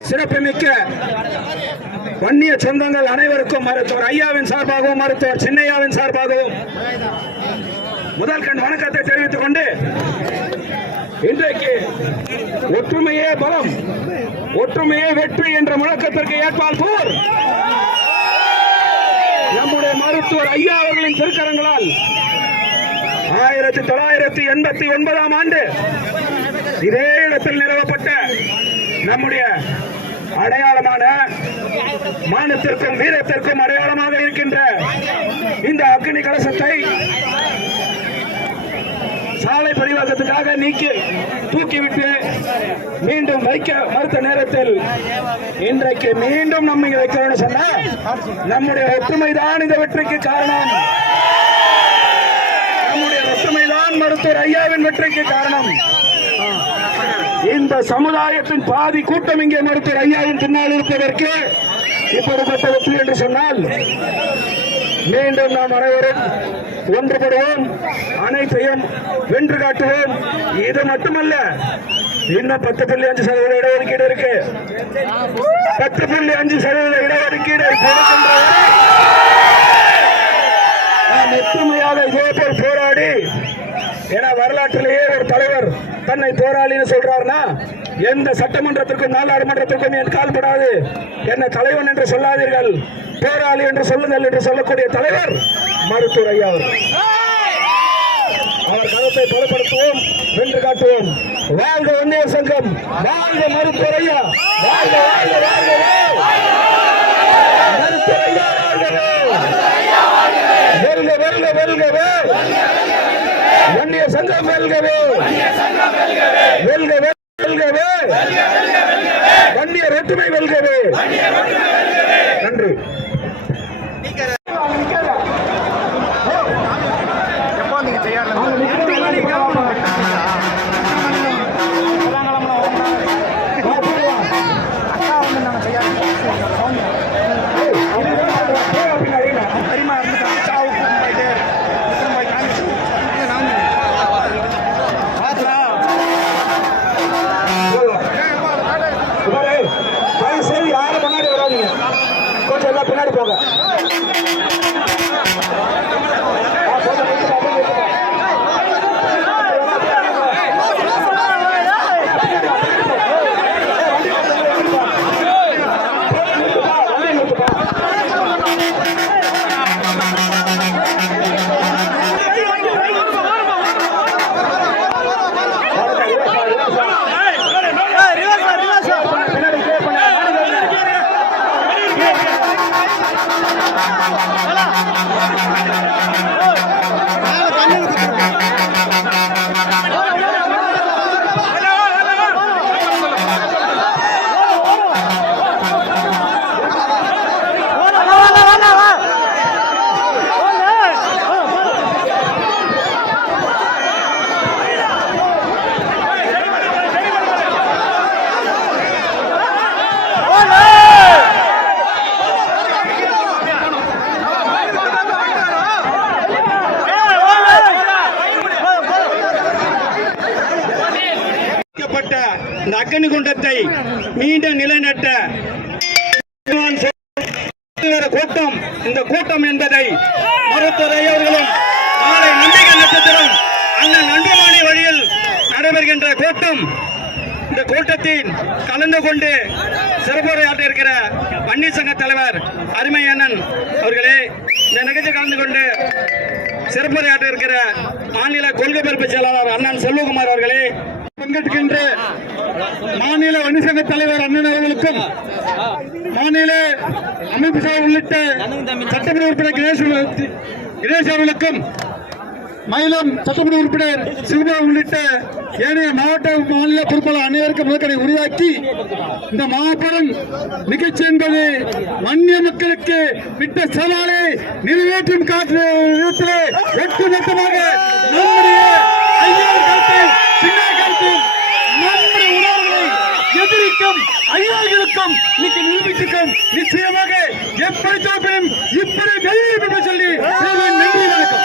சிறப்புமிக்க வன்னிய சொந்தங்கள் அனைவருக்கும் மருத்துவர் ஐயாவின் சார்பாகவும் மருத்துவர் சின்னையாவின் சார்பாகவும் முதல் கண் வணக்கத்தை தெரிவித்துக் கொண்டு இன்றைக்கு ஒற்றுமையே பலம் ஒற்றுமையே வெற்றி என்ற முழக்கத்திற்கு ஏற்பால் போர் நம்முடைய மருத்துவர் ஐயா அவர்களின் திருக்கரங்களால் 1989ஆம் ஆண்டு இதே இடத்தில் நிறுவப்பட்ட நம்முடைய அடையாளமான மானத்திற்கும் வீரத்திற்கும் அடையாளமாக இருக்கின்ற இந்த அக்னி கலசத்தை சாலை பரிவாக்கத்துக்காக தூக்கிவிட்டு மீண்டும் வைக்க மறுத்த நேரத்தில் இன்றைக்கு மீண்டும் நம்ம இங்க வைக்கணும்னு சொன்னா நம்முடைய ஒற்றுமைதான் இந்த வெற்றிக்கு காரணம். நம்முடைய ஒற்றுமைதான் மருத்துவர் ஐயாவின் வெற்றிக்கு காரணம். இந்த சமுதாயத்தின் பாதி கூட்டம் இங்கே மருத்துவர் ஐயாவின் பின்னால் இருப்பதற்கு இப்படிப்பட்ட வெற்றி என்று சொன்னால் மீண்டும் நாம் அனைவரும் ஒன்றுபடுவோம், அனைத்தையும் வென்று காட்டுவோம். இது மட்டுமல்ல, இன்னும் 10.5% இடஒதுக்கீடு இருக்கு. 10.5% இடஒதுக்கீடு நாம் ஒற்றுமையாக இதேபோல் போராடி, ஏன்னா வரலாற்றிலேயே ஒரு தலைவர் தன்னை போராளின்னு சொல்றாருன்னா எந்த சட்டமன்றத்திற்கும் நாடாளுமன்றத்திற்கும் என் கால்படாது, என்ன தலைவன் என்று சொல்லாதீர்கள், போராளி என்று சொல்லுங்கள் என்று சொல்லக்கூடிய தலைவர் மருத்துவர் ஐயா அவர் கருத்தை பலப்படுத்துவோம், வென்று காட்டுவோம். வாழ்க வன்னியர் சங்கம், வாழ்க மருத்துவர் ஐயா, வாழ்க வாழ்க வாழ்க மருத்துவர் ஐயா, வெல்க வெல்க வெல்கவே வன்னியர் சங்கம், வெல்கவே வெல்க வெல்கவே வன்னியர் ஒற்றுமை வெல்கவே. நன்றி. யாரும் முன்னாடி வராதீங்க, கொஞ்சம் எல்லாம் பின்னாடி போங்க. இந்த அக்னி குண்டத்தை மீண்டும் நிலைநாட்ட கூட்டம், இந்த கூட்டம் என்பதை மருத்துவர் அவர்களும் நாளை நம்பிக்கை நட்சத்திரம் அண்ணன் அன்புமணி வழியில் நடைபெறுகின்ற கூட்டம். இந்த கூட்டத்தில் கலந்து கொண்டு சிறப்புரையாற்ற இருக்கிற வன்னியர் சங்க தலைவர் அருமை அண்ணன் அவர்களே, இந்த நிகழ்ச்சி கலந்து கொண்டு சிறப்புரையாற்ற இருக்கிற மாநில கொள்கை பரப்பு செயலாளர் அண்ணன் செல்வகுமார் அவர்களே, பங்கேற்கின்ற மாநில வன்னியர் சங்க தலைவர் அண்ணன் அவர்களுக்கும், மாநில அமைப்பு உள்ளிட்ட சட்டமன்ற உறுப்பினர் கணேஷ் அவர்களுக்கும், மயிலம் சட்டமன்ற உறுப்பினர் சிவபாபு உள்ளிட்ட ஏனைய மாவட்ட மாநில பொறுப்பாளர் அனைவருக்கும் முதற்கடை உருவாக்கி இந்த மாபெரும் நிகழ்ச்சி என்பது வன்னிய மக்களுக்கு விட்ட சவாலை நிறைவேற்றும் காற்று விதத்திலே ஒட்டுமொத்தமாக நம்முடைய நம்முடைய உணர்வுகளை எதிரிக்கும் ஐயாக்களுக்கும் இன்னைக்கு நிரூபிக்கும் நிச்சயமாக எப்படி தோப்பினும் இப்படி வெளியே சொல்லி நன்றி வணக்கம்.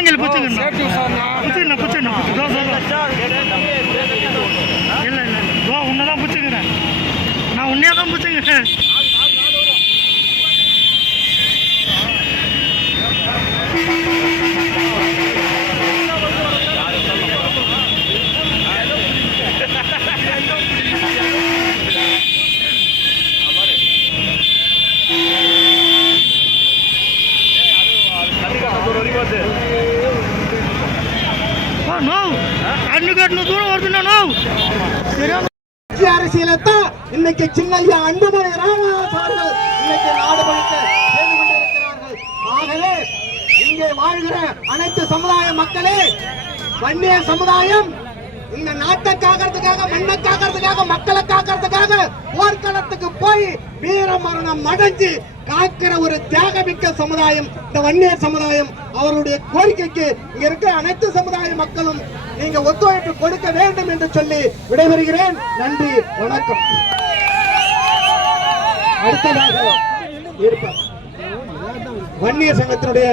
ஆங்கில புச்சுக்கண்ணா புச்சுக்கண்ணா இல்லை இல்லை தோ உன்னை தான் புச்சுக்கிறேன் நான் உன்னையே தான் புச்சுக்கிறேன் தூரம் வருதுன்னா அரசியலத்தான் இன்னைக்கு சின்னையா அன்புமணி ராமதாஸ் அவர்கள் இன்னைக்கு நாடு முழுக்க செய்து கொண்டிருக்கிறார்கள். ஆகவே இங்கே வாழ்கிற அனைத்து சமுதாய மக்களே, வன்னிய சமுதாயம் இந்த நாட்டை காக்கிறதுக்காக, மண்ணை காக்கிறதுக்காக, மக்களை காக்கிறதுக்காக போர்க்களத்துக்கு போய் வீர மரணம் அடைஞ்சு காக்கிற ஒரு தியாகமிக்க சமுதாயம் இந்த வன்னிய சமுதாயம். அவருடைய கோரிக்கைக்கு இங்க இருக்கிற அனைத்து சமுதாய மக்களும் நீங்க ஒத்துழைப்பு கொடுக்க வேண்டும் என்று சொல்லி விடைபெறுகிறேன். நன்றி, வணக்கம். அடுத்ததாக இருப்பார் வன்னிய சங்கத்தினுடைய